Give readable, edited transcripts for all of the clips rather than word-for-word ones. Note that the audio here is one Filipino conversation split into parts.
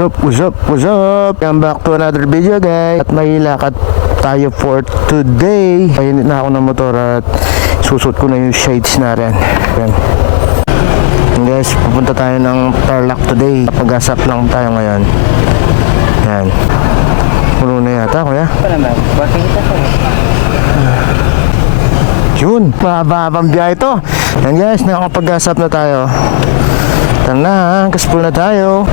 What's up? Welcome back to another video, guys. At may lakad tayo for today. Mainit na ako ng motor at susot ko na yung shades na rin. Yan. Guys, pupunta tayo ng Tarlac today. Pag-asap lang tayo ngayon. Yan. Puno na yata, kuya. Yun, mababang biyahe ito. Yan guys, nakakapag-asap na tayo. Tara na, kaspul na tayo.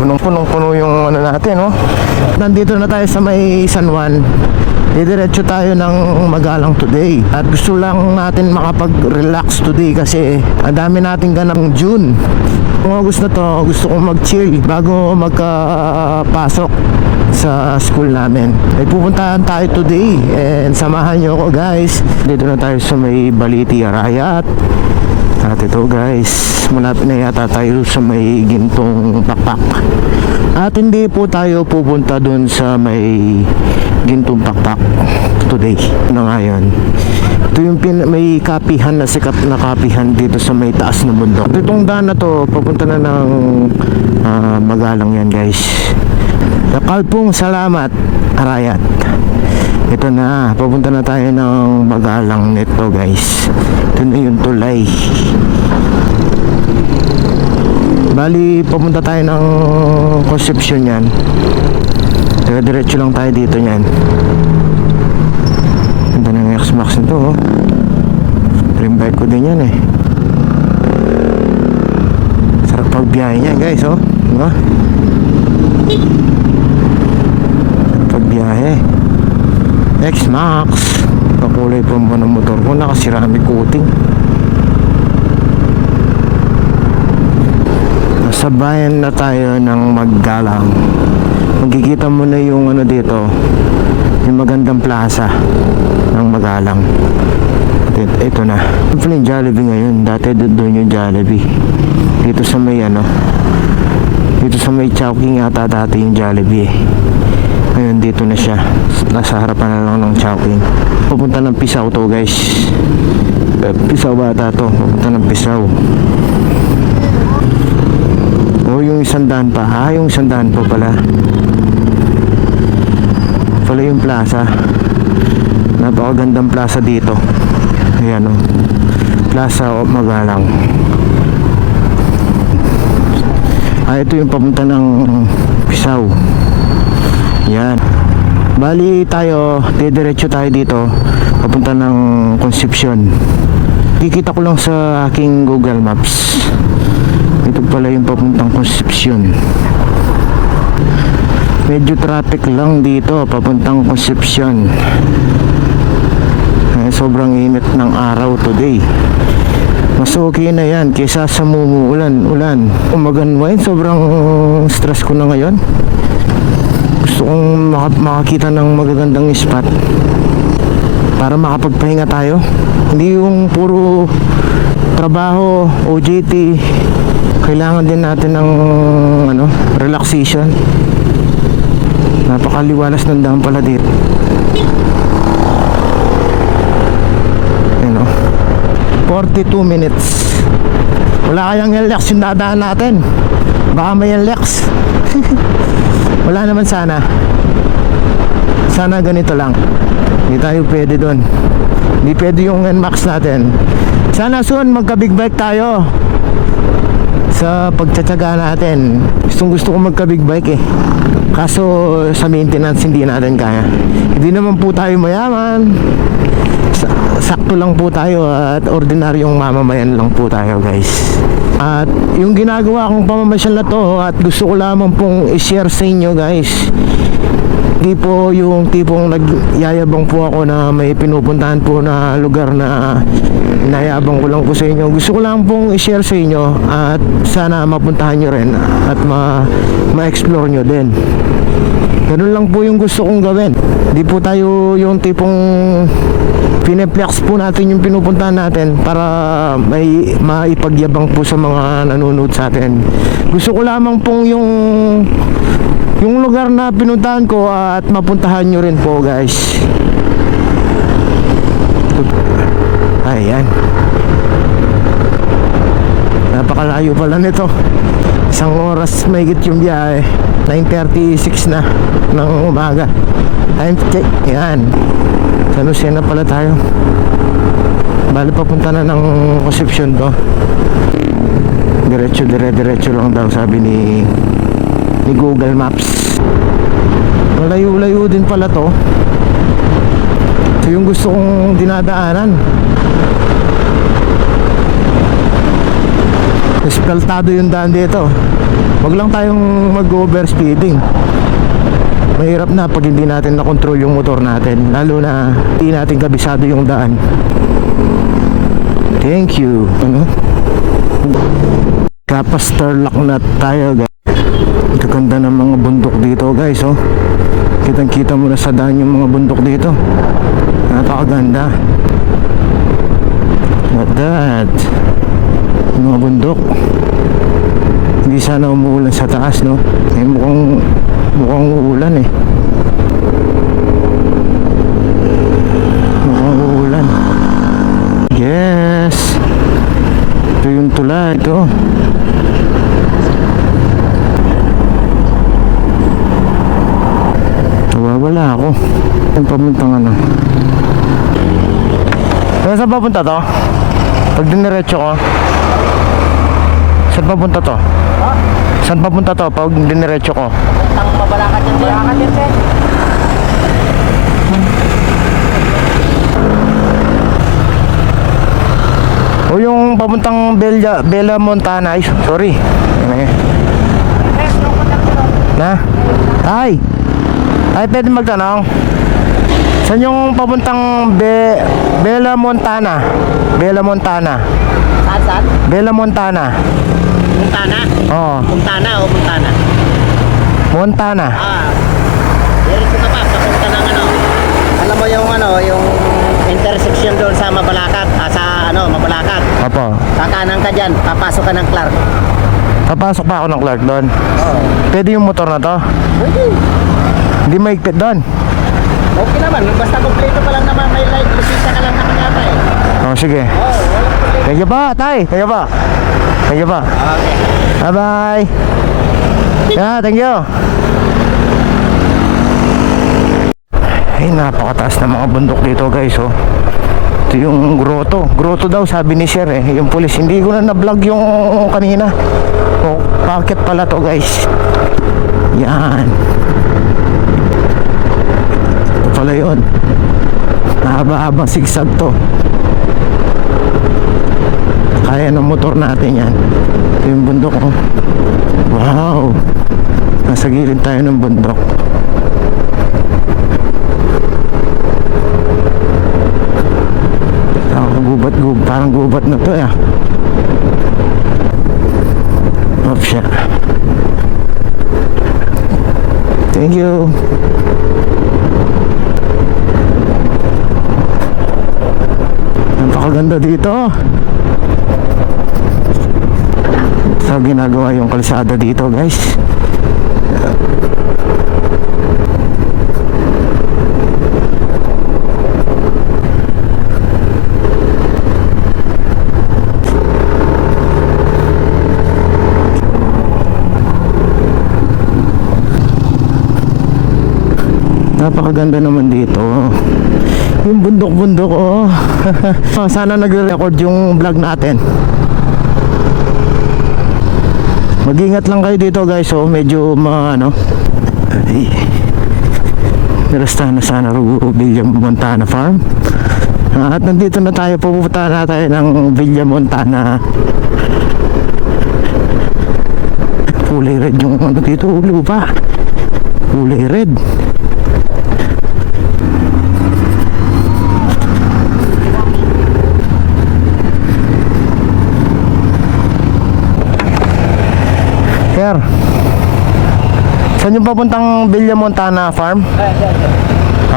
Punong-puno yung ano natin, no? Nandito na tayo sa may San Juan. Didiretso tayo ng Magalang today. At gusto lang natin makapag-relax today kasi ang dami nating ganang June. Kung August na to, gusto kong mag-chill bago magkapasok sa school namin. Ay pupuntahan tayo today and samahan nyo ako, guys. Dito na tayo sa may Baliti Arayat. At ito, guys, malapit na yata tayo sa may Gintong Pakpak. At hindi po tayo pupunta dun sa may Gintong Pakpak today na ngayon. Ito yung may kapihan na sikat na kapihan dito sa may taas ng bundok. At itong daan na to, papunta na ng Magalang yan, guys. Nakalpong salamat, Arayat. Ito na, papunta na tayo ng Magalang nito, guys. Ito na yung tulay. Bali, papunta tayo ng Concepcion yan. Diretso lang tayo dito yan. Ganda ng X-Max nito, oh. Dream bike ko din yan, eh. Sarap pagbiyahe niyan, guys, oh. Diba? Pagbiyahe X-Max. Pakulay po mo ng motor ko, naka-ceramic coating. Nasa bayan na tayo ng Magalang. Magkikita mo na yung ano dito, yung magandang plaza ng Magalang. Ito na. Ito yung Jollibee ngayon. Dati doon yung Jollibee. Dito sa may ano, dito sa may Chowking yata dati yung Jollibee, eh. Ngayon dito na siya. Nasa harapan na lang ng Chowking. Pupunta ng Pisaw to, guys. Pisaw bata to. Pupunta ng Pisaw. Oh, yung isandaan pa. Yung isandaan pa pala. Pala yung plaza. Napakagandang plaza dito. Ayan, oh. Plaza of Magalang. Ito yung papunta ng Pisaw. Yan. Bali tayo, didiretso tayo dito papunta ng Concepcion. Kikita ko lang sa aking Google Maps. Ito pala yung papuntang Concepcion. Medyo traffic lang dito papuntang Concepcion. Sobrang init ng araw today. Mas okay na yan kaysa sa ulan. Umaganwain, sobrang stress ko na ngayon. Gusto kong makakita ng magagandang spot para makapagpahinga tayo. Hindi yung puro trabaho, OJT. Kailangan din natin ng relaxation. Napakaliwalas ng daan pala dito. 42 minutes. Wala kayang LX yung dadaan natin. Baka may LX. Wala naman sana. Sana ganito lang. Hindi tayo pwede doon. Hindi pwede yung NMAX natin. Sana soon magka big bike tayo sa pagtsatsaga natin. Gusto ko magka big bike, eh. Kaso sa maintenance hindi natin kaya. Hindi naman po tayo mayaman. Sakto lang po tayo at ordinaryong mamamayan lang po tayo, guys. At yung ginagawa kong pamamasyal na to at gusto ko lamang pong i-share sa inyo, guys. Hindi po yung tipong nagyayabang po ako na may pinupuntahan po na lugar na nayabang ko lang po sa inyo. Gusto ko lang pong i-share sa inyo at sana mapuntahan nyo rin at ma-explore nyo din. Ganun lang po yung gusto kong gawin. Hindi po tayo yung tipong pineplex po natin yung pinupuntahan natin para may maipagyabang po sa mga nanonood sa atin. Gusto ko lamang pong yung lugar na pinuntahan ko at mapuntahan nyo rin po, guys. Ayan. Napakalayo pala nito. Isang oras mahigit yung biyahe. 9:36 na ng umaga. Time check. Yan. San Jose na pala tayo. Bali papunta na ng Concepcion to. Diretso lang daw sabi ni Google Maps. Malayo-layo din pala to. Ito yung gusto kong dinadaanan. Espaltado yung daan dito. Wag lang tayong mag-overspeeding. Mahirap na pag hindi natin na-control yung motor natin, lalo na hindi natin kabisado yung daan. Thank you. Ano? Kapas Tarlac na tayo, guys. Gaganda ng mga bundok dito, guys, oh. Kitang-kita mo na sa daan yung mga bundok dito. Napakaganda. Not that. Yung mga bundok. Hindi sana umuulan sa taas, no? Eh, mukhang uulan eh. Mukhang uulan. Yes. Ito yung tula, ito. Wala ako. Saan papuntang ano? Saan papunta to? Pag diniretso ko. Saan papunta to? Saan papunta to pag diniretso ko? Tang mabalakat yan. Mabalakat yan, sir. O yung papuntang Bella Montana. Ay, sorry. Na? Ay, pwede magtanong. Saan yung papuntang Bella Montana? Bella Montana. Saan? Bella Montana. Montana? Oo. Montana o Montana? Montana. Diretso ka pa, papunta ng ano. Alam mo yung ano, yung intersection doon sa Mabalacat, Mabalacat. Opo. Kakanan ka dyan, papasok ka ng Clark. Papasok pa ako ng Clark doon. Oo. Pwede yung motor na to? Pwede. Hindi maigpit doon. Okay naman, basta kompleto pa lang naman, may light, lisensya ka lang naman yata eh. Oh, sige. Oo, walang problema. Thank you pa, tay. Thank you pa. Thank you pa. Okay. Bye-bye. Yeah, thank you. Ay, napakataas na mga bundok dito, guys, oh. Ito yung grotto. Grotto daw, sabi ni Sir, eh. Yung pulis. Hindi ko na na-vlog yung kanina. Oh, packet pala to, guys. Yan. Ito pala yun. Mahaba-habang sigsag to. Kaya ng motor natin yan. Ito yung bundok, oh. Wow. Nasa gilid tayo ng bundok. Parang gubat na to, eh. Oops, siya. Thank you. Napakaganda dito. Sa ginagawa yung kalsada dito, guys. Napakaganda naman dito. Yung bundok-bundok, oh. Sana nagre-record yung vlog natin. Mag-ingat lang kayo dito, guys, oh. Medyo ano. Ay. Nirasta na sana Villa Montana Farm. At nandito na tayo. Pupunta na tayo ng Villa Montana. Kulay red yung ano dito, lupa. Kulay red. Sir, saan yung papuntang Villa Montana Farm?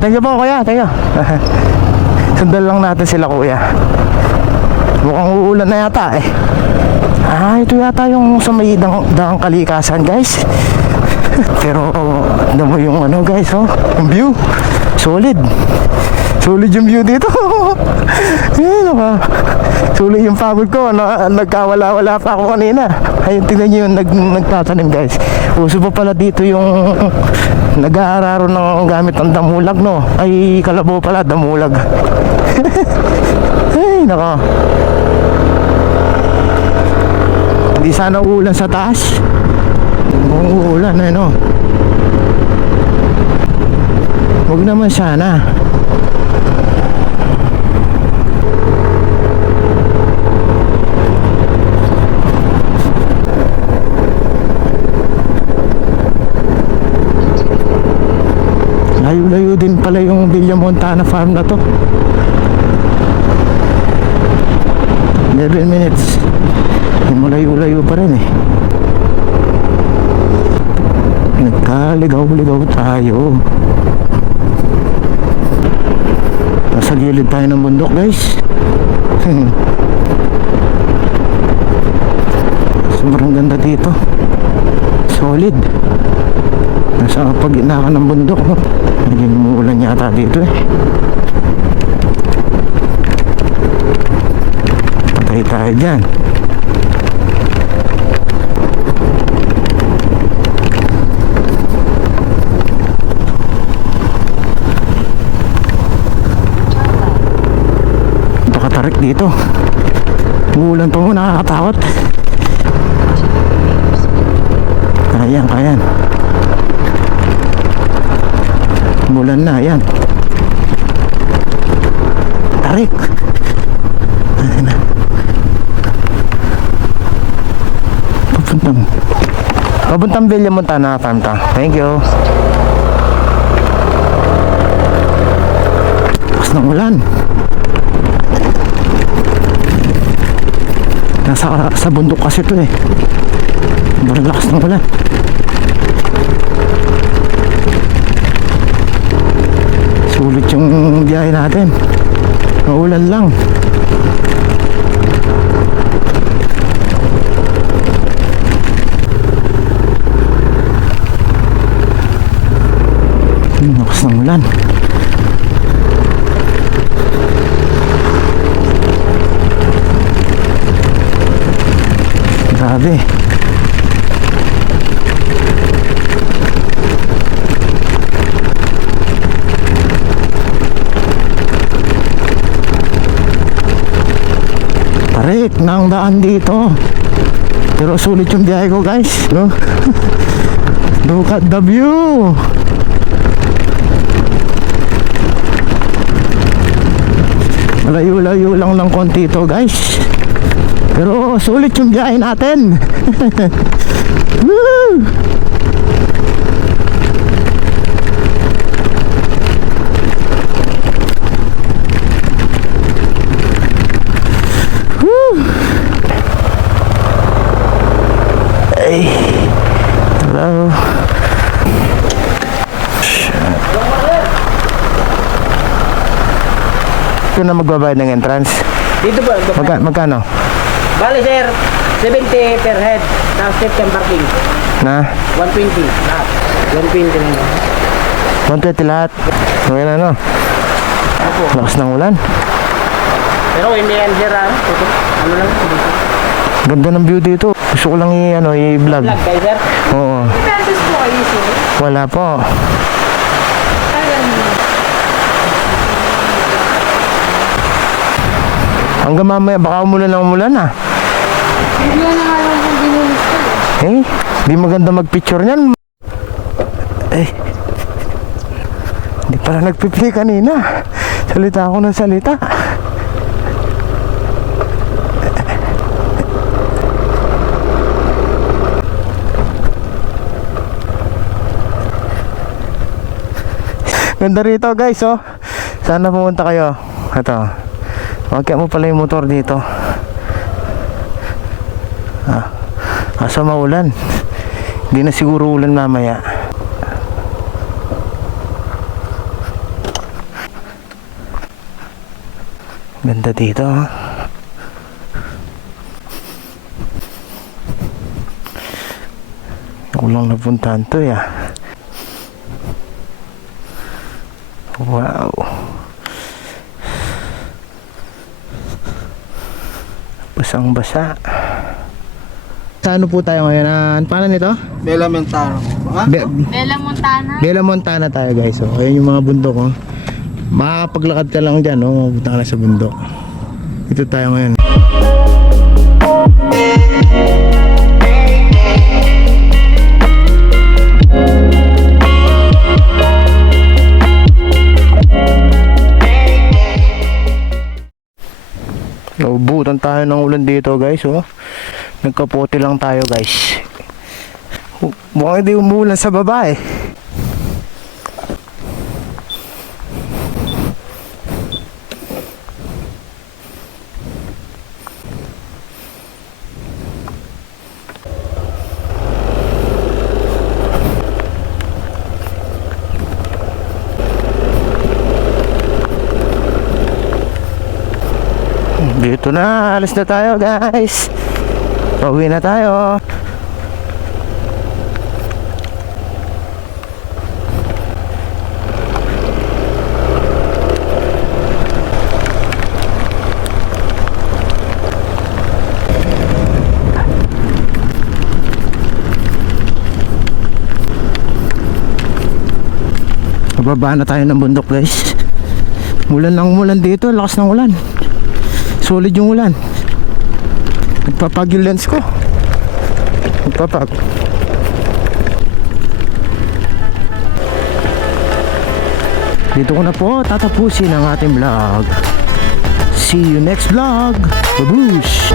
Thank you po, kuya. Thank you. Sundan lang natin sila, kuya. Mukhang uulan na yata, eh. Ito yata yung sa may daang kalikasan, guys. Pero ano mo yung ano, guys, oh, yung view. Solid yung view dito. Sulit yung pagod ko, nagkawala-wala pa ako kanina. Ayun, tingnan nyo yung nagtatanim guys. Uso pa pala dito yung nag-aararo ng gamit ng damulag, no? Ay, kalabaw pala, damulag. Ay, nako. Hindi sana uulan sa taas. Mukhang uulan, eh, no? Huwag naman sana. Layo-layo din pala yung Villa Montana farm na to. 11 minutes. Malayo-layo pa rin eh. Nagkaligaw-ligaw tayo. Nasa gilid tayo ng bundok guys. Sobrang ganda dito. Solid. Nasa pagitna ka ng bundok, no? Naging umuulan yata dito eh. Patay tayo dyan. Nakatarik dito. Umuulan pa mo, nakakatakot. Kayan. Umulan na, yan. Tarik. Ayan na. Papuntang Villa Montana farm ta. Thank you. Lakas ng ulan. Sa bundok kasi ito eh. Sobrang lakas ng ulan. Sulit yung biyahe natin. Maulan lang. Lakas ng ulan. Grabe. Tarik ng daan dito. Pero sulit yung biyahe ko guys, no? Look at the view. Malayo-layo lang ng konti ito guys. Pero sulit yung biyahe natin. Woo! Woo! Ay. Hello. Ito na magbabayad ng entrance. Dito ba? Magkano? Bali sir, 70 per head. Tapos tip and parking. Na? 120 lahat. 120 na. 120 lahat. Okay na no? Opo. Lakas ng ulan. Pero hindi yan sir ano lang dito. Ganda ng view dito. Gusto ko lang i-vlog. Vlog kayo sir? Oo. Pesos po kayo, sir? Wala po. Hanggang mamaya, baka umulan ng umulan ah. Bigla na nga lang kung ginulis ko. Eh, di maganda mag-picture niyan. Eh, hindi pala nagpiplay kanina. Salita ako ng salita. Ganda rito guys oh. Sana pumunta kayo. Ito. Wagyan mo pala yung motor dito. Asa maulan. Hindi na siguro ulan mamaya. Ganda dito. Ako lang napuntahan to ya. Wow. Basang basa. Sa ano po tayo ngayon? Paano nito? Bella Mentano. Bella Montana. Bella Montana tayo guys. So, ayun yung mga bundok. Oh. Makakapaglakad ka lang dyan. Oh. Mapunta ka lang sa bundok. Ito tayo ngayon. Naubutan tayo ng ulan dito guys. Oh. Nagkapote lang tayo guys. Mukhang hindi umuulan sa baba eh. Dito na, alis na tayo guys. Pauwi na tayo. Bababa na tayo ng bundok guys. Mulan lang umulan dito, lakas ng ulan. Solid yung ulan. Nagpapag yung lens ko. Nagpapag. Dito ko na po tatapusin ang ating vlog. See you next vlog. Babush!